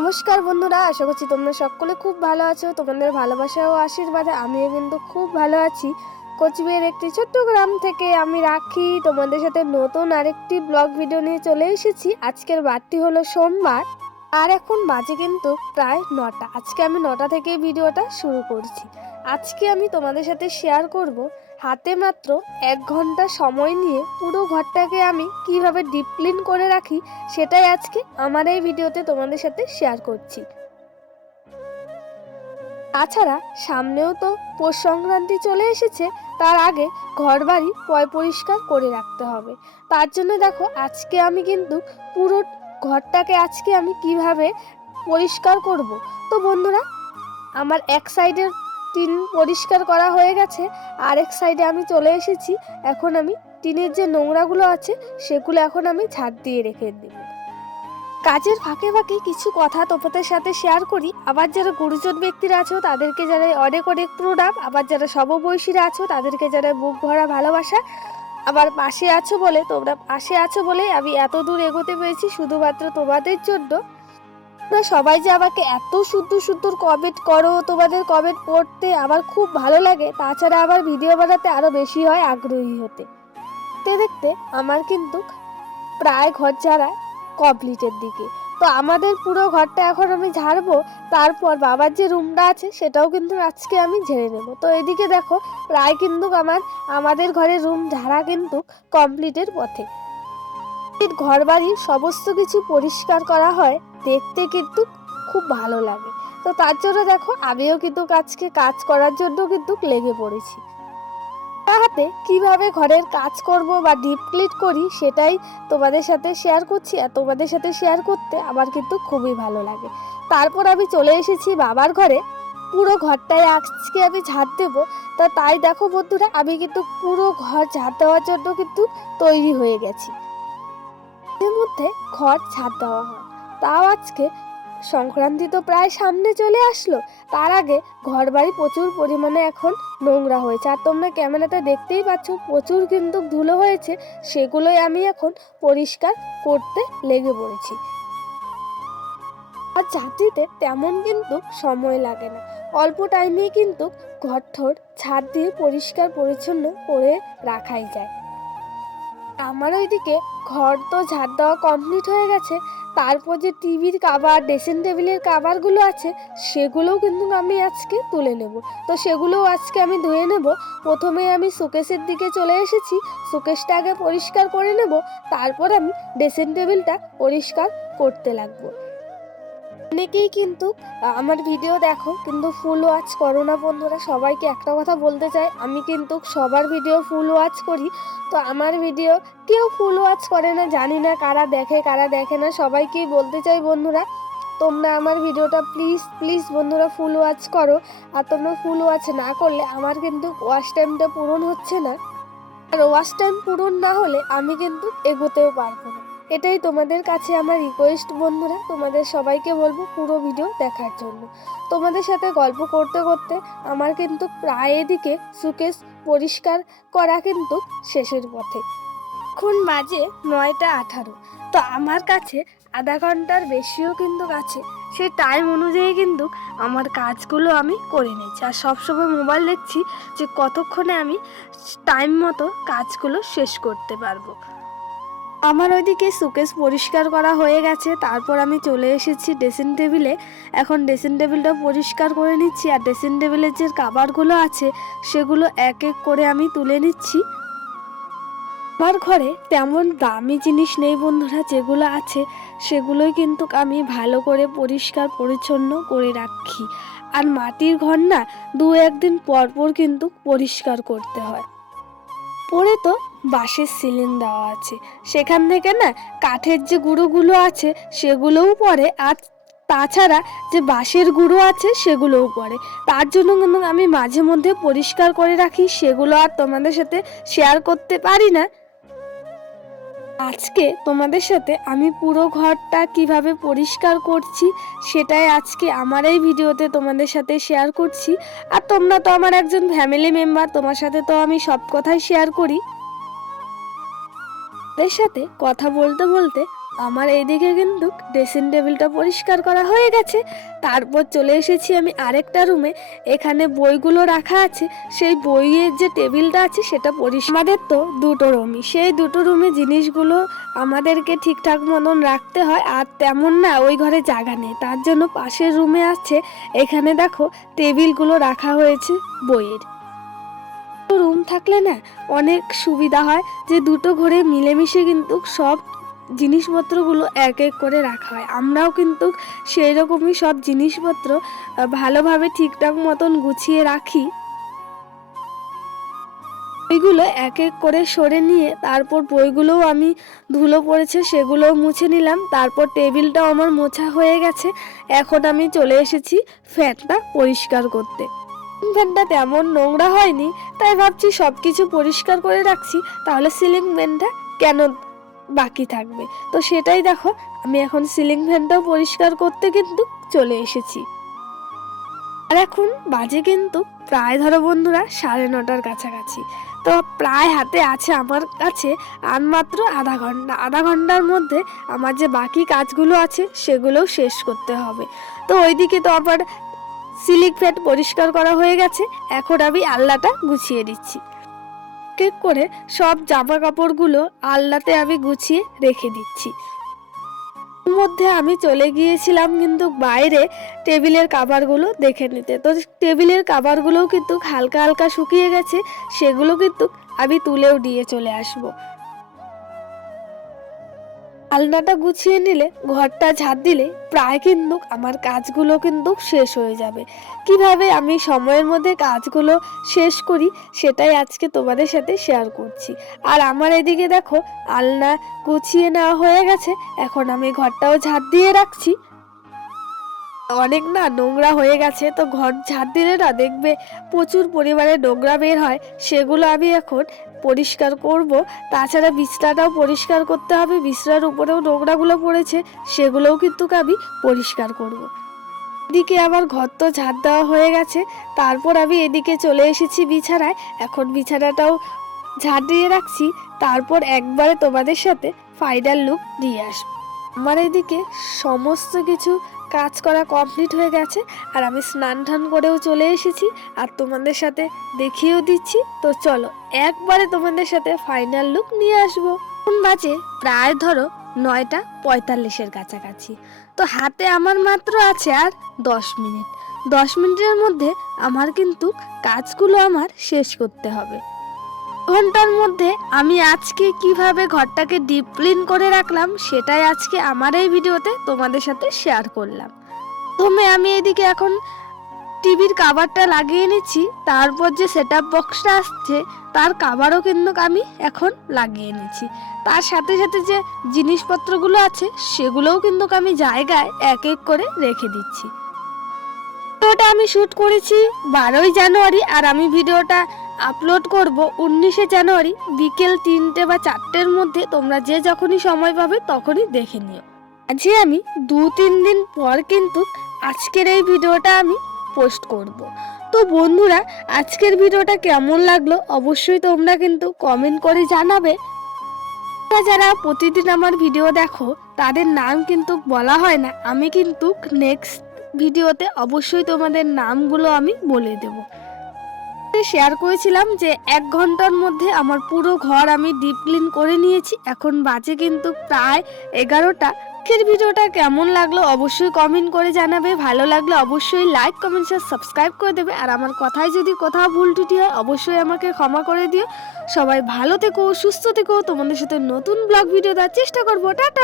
নমস্কার বন্ধুরা, আশা করছি তোমরা সকলে খুব ভালো আছো। তোমাদের ভালোবাসা ও আশীর্বাদে আমিও কিন্তু খুব ভালো আছি। কোচবিহারের একটি ছোট্ট গ্রাম থেকে আমি রাখি তোমাদের সাথে নতুন আরেকটি ব্লগ ভিডিও নিয়ে চলে এসেছি। আজকের বারটি হলো সোমবার, আর এখন বাজে কিন্তু প্রায় 9টা। আজকে আমি 9টা থেকে ভিডিওটা শুরু করছি। আজকে আমি তোমাদের সাথে শেয়ার করব হাতে মাত্র 1 ঘন্টা সময় নিয়ে পুরো ঘরটাকে আমি কিভাবে ডিপ ক্লিন করে রাখি, সেটাই আজকে আমার এই ভিডিওতে তোমাদের সাথে শেয়ার করছি। তাছাড়া সামনেও তো পৌষ সংক্রান্তি চলে এসেছে, তার আগে ঘর বাড়ি পরিষ্কার করে রাখতে হবে। তার জন্য দেখো আজকে আমি কিন্তু পুরো ঘরটাকে আজকে আমি কিভাবে পরিষ্কার করব। তো বন্ধুরা, আমার এক সাইডের টিন পরিষ্কার করা হয়ে গেছে, আর এক সাইডে আমি চলে এসেছি। এখন আমি টিনের যে নোংরাগুলো আছে সেগুলো এখন আমি ঝাড় দিয়ে রেখে দেব। কাজের ফাঁকে ফাঁকে কিছু কথা তোমাদের সাথে শেয়ার করি। আবার যারা গুরুজন ব্যক্তিরা আছো তাদেরকে যারা অনেক অনেক প্রণাম, আবার যারা সমবয়সীরা আছো তাদেরকে যারা বুক ভরা ভালোবাসা। আবার পাশে আছো বলে, তোমরা পাশে আছো বলে আমি এত দূর এগোতে পেরেছি, শুধুমাত্র তোমাদের জন্য। তোমরা সবাই যে আমাকে এত সুন্দর সুন্দর কমেন্ট করো, তোমাদের কমেন্ট পড়তে আমার খুব ভালো লাগে। তাছাড়া আমার ভিডিও বানাতে আরো বেশি হয় আগ্রহী হতে। দেখতে দেখতে আমার কিন্তু প্রায় ঘর ঝাড়া কমপ্লিটের দিকে। তো আমাদের পুরো ঘরটা এখন আমি ঝাড়বো, তারপর বাবার যে রুমটা আছে সেটাও কিন্তু আজকে আমি ঝেড়ে নেব। তো এদিকে দেখো প্রায় কিন্তু আমাদের ঘরের রুম ঝাড়া কিন্তু কমপ্লিটের পথে। ঘর বাড়ির সমস্ত কিছু পরিষ্কার করা হয়, দেখতে কিন্তু খুব ভালো লাগে। তো তার জন্য দেখো আমিও কিন্তু আজকে কাজ করার জন্য কিন্তু লেগে পড়েছি। হাতে কিভাবে ঘরের কাজ করব বা ডিপ ক্লিন করি সেটাই তোমাদের সাথে শেয়ার করছি, আর তোমাদের সাথে শেয়ার করতে আমার কিন্তু খুবই ভালো লাগে। তারপর আমি চলে এসেছি বাবার ঘরে, পুরো ঘরটায় আজকে আমি ঝাড় দেবো। তাই দেখো বন্ধুরা, আমি কিন্তু পুরো ঘর ঝাড় দেওয়ার জন্য কিন্তু তৈরি হয়ে গেছি। এর মধ্যে ঘর ঝাড় দেওয়া হয়, তাও আজকে সংক্রান্তি তো প্রায় সামনে চলে আসলো, তার আগে ঘর বাড়ি প্রচুর পরিমাণে এখন নোংরা হয়েছে। আর তোমরা ক্যামেরাতে দেখতেই পাচ্ছ প্রচুর কিন্তু ধুলো হয়েছে, সেগুলোই আমি এখন পরিষ্কার করতে লেগে পড়েছি। আর ঝাড় দিতে তেমন কিন্তু সময় লাগে না, অল্প টাইমেই কিন্তু ঘর ঠোর ঝাড় দিয়ে পরিষ্কার পরিচ্ছন্ন করে রাখাই যায়। আমার ওইদিকে ঘর তো ঝাড় দেওয়া কমপ্লিট হয়ে গেছে। তারপর যে টিভির কাভার, ড্রেসিং টেবিলের কাভারগুলো আছে সেগুলোও কিন্তু আমি আজকে তুলে নেব। তো সেগুলোও আজকে আমি ধুয়ে নেব। প্রথমে আমি শোকেসের দিকে চলে এসেছি, শোকেসটা আগে পরিষ্কার করে নেব, তারপর আমি ড্রেসিং টেবিলটা পরিষ্কার করতে লাগবো। অনেকেই কিন্তু আমার ভিডিও দেখো কিন্তু ফুল ওয়াচ করো না বন্ধুরা। সবাইকে একটা কথা বলতে চাই, আমি কিন্তু সবার ভিডিও ফুল ওয়াচ করি। তো আমার ভিডিও কেউ ফুল ওয়াচ করে না, জানি না কারা দেখে কারা দেখে না। সবাইকেই বলতে চাই বন্ধুরা, তোমরা আমার ভিডিওটা প্লিজ প্লিজ বন্ধুরা ফুল ওয়াচ করো। আর তোমরা ফুল ওয়াচ না করলে আমার কিন্তু ওয়াচ টাইমটা পূরণ হচ্ছে না, আর ওয়াচ টাইম পূরণ না হলে আমি কিন্তু এগোতেও পারবো না। এটাই তোমাদের কাছে আমার রিকোয়েস্ট বন্ধুরা, তোমাদের সবাইকে বলবো পুরো ভিডিও দেখার জন্য। তোমাদের সাথে গল্প করতে করতে আমার কিন্তু প্রায় এদিকে সুকেস পরিষ্কার করা কিন্তু শেষের পথে। এখন বাজে 9টা 18। তো আমার কাছে আধা ঘন্টার বেশিও কিন্তু আছে, সেই টাইম অনুযায়ী কিন্তু আমার কাজগুলো আমি করে নিচ্ছি। আর সবসময় মোবাইল দেখছি যে কতক্ষণে আমি টাইম মতো কাজগুলো শেষ করতে পারবো। আমার ওইদিকে শোকেস পরিষ্কার করা হয়ে গেছে, তারপর আমি চলে এসেছি ড্রেসিং টেবিলে। এখন ড্রেসিং টেবিলটা পরিষ্কার করে নিচ্ছি, আর ড্রেসিং টেবিলের যে কাভারগুলো আছে সেগুলো এক এক করে আমি তুলে নিচ্ছি। আমার ঘরে তেমন দামি জিনিস নেই বন্ধুরা, যেগুলো আছে সেগুলোই কিন্তু আমি ভালো করে পরিষ্কার পরিচ্ছন্ন করে রাখি। আর মাটির ঘর না 2-1 দিন পর পর কিন্তু পরিষ্কার করতে হয়। পরে তো বাঁশের সিলিং দেওয়া আছে, সেখান থেকে না কাঠের যে গুঁড়োগুলো আছে সেগুলোও পড়ে, আর তাছাড়া যে বাঁশের গুঁড়ো আছে সেগুলোও পড়ে। তার জন্য কিন্তু আমি মাঝে মধ্যে পরিষ্কার করে রাখি, সেগুলো আর তোমাদের সাথে শেয়ার করতে পারি না। আজকে তোমাদের সাথে আমি পুরো ঘরটা কিভাবে পরিষ্কার করছি সেটাই আজকে আমার এই ভিডিওতে তোমাদের সাথে শেয়ার করছি। আর তোমরা তো আমার একজন ফ্যামিলি মেম্বার, তোমার সাথে তো আমি সব কথাই শেয়ার করি। এর সাথে কথা বলতে বলতে আমার এইদিকে কিন্তু ড্রেসিং টেবিলটা পরিষ্কার করা হয়ে গেছে। তারপর চলে এসেছি আমি আরেকটা রুমে। এখানে বইগুলো রাখা আছে, সেই বইয়ের যে টেবিলটা আছে সেটা পরিষ্কার। আমাদের তো দুটো রুমই, সেই দুটো রুমে জিনিসগুলো আমাদেরকে ঠিকঠাক মতন রাখতে হয়। আর তেমন না ওই ঘরে জায়গা নেই, তার জন্য পাশের রুমে আছে। এখানে দেখো টেবিলগুলো রাখা হয়েছে বইয়ের। রুম থাকলে না অনেক সুবিধা হয়, যে দুটো ঘরে মিলেমিশে কিন্তু সব জিনিসপত্রগুলো এক এক করে রাখা হয়। আমরাও কিন্তু সেই রকমই সব জিনিসপত্র ভালোভাবে ঠিকঠাক মতন গুছিয়ে রাখি। বইগুলো এক এক করে সরে নিয়ে তারপর বইগুলোও আমি ধুলো পড়েছে সেগুলোও মুছে নিলাম। তারপর টেবিলটাও আমার মোছা হয়ে গেছে। এখন আমি চলে এসেছি ফ্যানটা পরিষ্কার করতে। ফ্যানটা তেমন নোংরা হয়নি, তাই ভাবছি সব কিছু পরিষ্কার করে রাখছি, তাহলে সিলিং ফ্যানটা কেন বাকি থাকবে। তো সেটাই দেখো, আমি এখন সিলিং ফ্যানটাও পরিষ্কার করতে কিন্তু চলে এসেছি। আর এখন বাজে কিন্তু প্রায় ধরো বন্ধুরা 9:30 কাছাকাছি। তো প্রায় হাতে আছে আমার কাছে আর মাত্র আধা ঘন্টা। আধা ঘন্টার মধ্যে আমার যে বাকি কাজগুলো আছে সেগুলোও শেষ করতে হবে। তো ওইদিকে তো আবার সিলিং ফ্যান পরিষ্কার করা হয়ে গেছে। এখন আমি আলনাটা গুছিয়ে দিচ্ছি। এক করে সব জামা কাপড়গুলো আলনাতে আমি গুছিয়ে রেখে দিচ্ছি। মধ্যে আমি চলে গিয়েছিলাম কিন্তু বাইরে টেবিলের কাভারগুলো দেখে নিতে। তো টেবিলের কাভারগুলোও কিন্তু হালকা হালকা শুকিয়ে গেছে, সেগুলো কিন্তু আমি তুলেও দিয়ে চলে আসবো। আলনাটা গুছিয়ে নিলে, ঘরটা ঝাড় দিলে প্রায় কিন্তু আমার কাজগুলো কিন্তু শেষ হয়ে যাবে। কিভাবে আমি সময়ের মধ্যে কাজগুলো শেষ করি সেটাই আজকে তোমাদের সাথে শেয়ার করছি। আর আমার এদিকে দেখো আলনা গুছিয়ে নেওয়া হয়ে গেছে। এখন আমি ঘরটাও ঝাড় দিয়ে রাখছি। অনেক না নোংরা হয়ে গেছে, তো ঘর ঝাড় দিলে না দেখবে প্রচুর পরিমাণে নোংরা বের হয়, সেগুলো আমি এখন পরিষ্কার করব। তাছাড়া বিছনাটাও পরিষ্কার করতে হবে, বিছনার উপরেও নোংরাগুলো পড়েছে সেগুলোও কিন্তু আমি পরিষ্কার করব। এদিকে আমার ঘর তো ঝাড় দেওয়া হয়ে গেছে। তারপর আমি এদিকে চলে এসেছি বিছানায়। এখন বিছানাটাও ঝাড় দিয়ে রাখছি, তারপর একবারে তোমাদের সাথে ফাইনাল লুক দিয়ে আসবো। আমার এদিকে সমস্ত কিছু কাজ করা কমপ্লিট হয়ে গেছে, আর আমি স্নান টান করেও চলে এসেছি আর তোমাদের সাথে দেখিয়েও দিচ্ছি। তো চলো একবারে তোমাদের সাথে ফাইনাল লুক নিয়ে আসবো। এখন বাজে প্রায় ধরো 9:45 কাছাকাছি। তো হাতে আমার মাত্র আছে আর 10 মিনিট। 10 মিনিটের মধ্যে আমার কিন্তু কাজগুলো আমার শেষ করতে হবে। ঘন্টার মধ্যে আমি আজকে কিভাবে ঘরটাকে ডিপ ক্লিন করে রাখলাম সেটাই আজকে আমার এই ভিডিওতে তোমাদের সাথে শেয়ার করলাম। প্রথমে আমি এদিকে এখন টিভির কাভারটা লাগিয়ে নিচ্ছি, তারপর যে সেটআপ বক্সটা আসছে তার কাভারও কিন্তু আমি এখন লাগিয়ে নিচ্ছি। তার সাথে সাথে যে জিনিসপত্রগুলো আছে সেগুলোও কিন্তু আমি জায়গায় এক এক করে রেখে দিচ্ছি। ভিডিওটা আমি শ্যুট করেছি 12ই জানুয়ারি, আর আমি ভিডিওটা আপলোড করব 19শে জানুয়ারি বিকেল 3টে বা 4টের মধ্যে। তোমরা যে যখনই সময় পাবে তখনই দেখে নিও। আজকে আমি 2-3 দিন পর কিন্তু আজকের এই ভিডিওটা আমি পোস্ট করব। তো বন্ধুরা আজকের ভিডিওটা কেমন লাগলো অবশ্যই তোমরা কিন্তু কমেন্ট করে জানাবে। যারা প্রতিদিন আমার ভিডিও দেখো তাদের নাম কিন্তু বলা হয় না, আমি কিন্তু নেক্সট ভিডিওতে অবশ্যই তোমাদের নামগুলো আমি বলে দেব। শেয়ার করেছিলাম যে 1 ঘন্টার মধ্যে আমার পুরো ঘর আমি ডিপ ক্লিন করে নিয়েছি। এখন বাজে কিন্তু প্রায় 11টা। আজকের ভিডিওটা কেমন লাগলো অবশ্যই কমেন্ট করে জানাবে। ভালো লাগলে অবশ্যই লাইক কমেন্ট শেয়ার সাবস্ক্রাইব করে দেবে। আর আমার কথায় যদি কোথাও ভুল ত্রুটি হয় অবশ্যই আমাকে ক্ষমা করে দিও। সবাই ভালো থেকো, সুস্থ থেকো। তোমাদের সাথে নতুন ব্লগ ভিডিও দেওয়ার চেষ্টা করবো। টাটা।